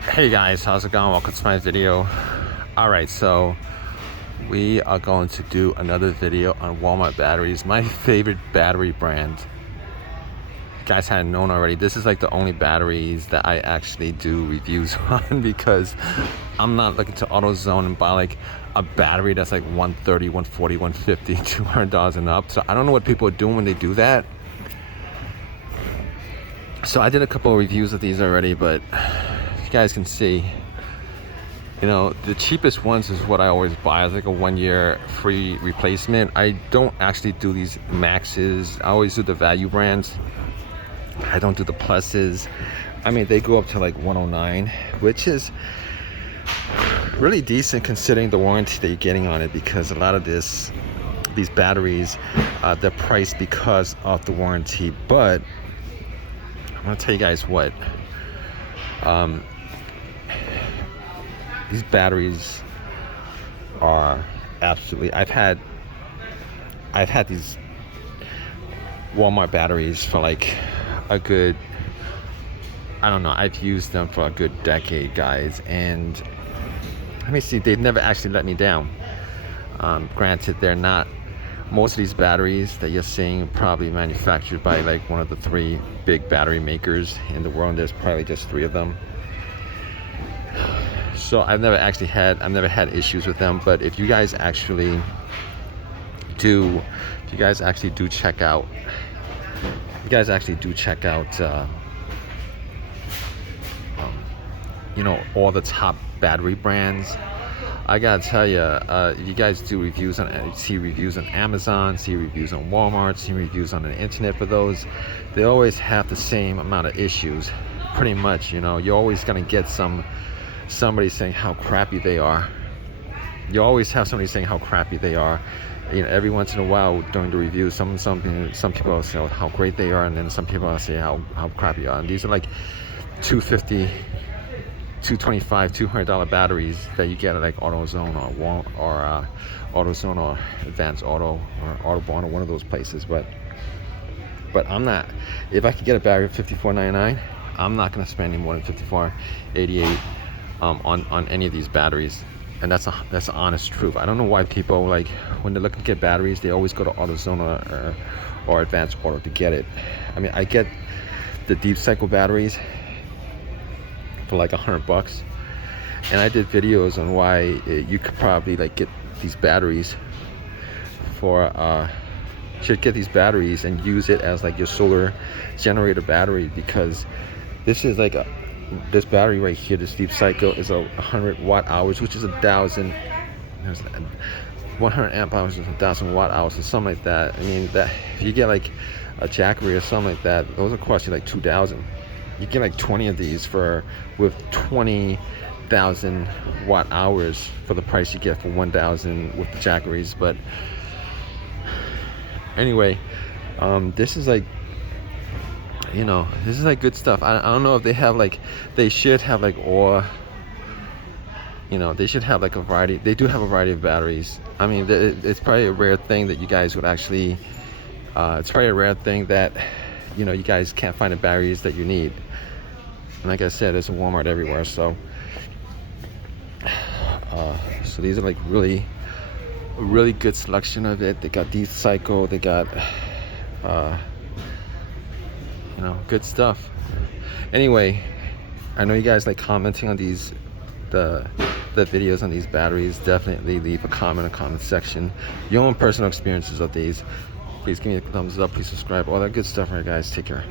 Hey guys, how's it going? Welcome to my video. Alright, so we are going to do another video on Walmart batteries, my favorite battery brand. You guys hadn't known already, this is like the only batteries that I actually do reviews on because I'm not looking to AutoZone and buy like a battery that's like $130, $140, $150, $200 and up. So I don't know what people are doing when they do that. So I did a couple of reviews of these already, but you guys can see, you know, the cheapest ones is what I always buy. It's like a 1-year free replacement. I don't actually do these MAXXs. I always do the value brands. I don't do the pluses. I mean, they go up to like 109, which is really decent considering the warranty that you're getting on it, because a lot of these batteries, they're priced because of the warranty. But I'm gonna tell you guys what, these batteries are absolutely, I've had these Walmart batteries for like a good, I don't know, I've used them for a good decade, guys, and let me see, they've never actually let me down. Granted, they're not, most of these batteries that you're seeing probably manufactured by like one of the 3 big battery makers in the world. There's probably just 3 of them. So I've never had issues with them. But if you guys actually do check out, you know, all the top battery brands, I gotta tell you, if you guys do reviews on, see reviews on Amazon, see reviews on Walmart, see reviews on the internet for those, they always have the same amount of issues, pretty much. You know, you're always gonna get somebody saying how crappy they are. You always have somebody saying how crappy they are. You know, every once in a while during the review, some people will say how great they are, and then some people will say how crappy they are. And these are like $250, $225, $200 batteries that you get at like AutoZone or AutoZone or Advanced Auto or Autobahn or one of those places. But I'm not, if I could get a battery of $54.99, I'm not gonna spend any more than $54.88 on any of these batteries. And that's the honest truth. I don't know why people, like, when they're looking to get batteries, they always go to AutoZone or Advanced Auto to get it. I mean, I get the deep cycle batteries for like $100, and I did videos on why you could probably like get these batteries for should get these batteries and use it as like your solar generator battery, because this is like this battery right here, this deep cycle, is 100 watt hours, which is 1,000 100 amp hours is 1,000 watt hours or something like that. I mean, that if you get like a Jackery or something like that, those will cost you like 2,000. You get like 20 of these with 20,000 watt hours for the price you get for 1,000 with the Jackeries. But anyway, this is like, you know, this is like good stuff. I don't know if they have like, they should have like, or you know, they should have like a variety. They do have a variety of batteries. I mean, it's probably a rare thing that you guys would actually, it's probably a rare thing that, you know, you guys can't find the batteries that you need. And like I said, there's a Walmart everywhere. So so these are like really good selection of it. They got deep cycle, they got you know, good stuff. Anyway, I know you guys like commenting on these the videos on these batteries. Definitely leave a comment in the comment section, your own personal experiences of these. Please give me a thumbs up, please subscribe, all that good stuff. All right guys, take care.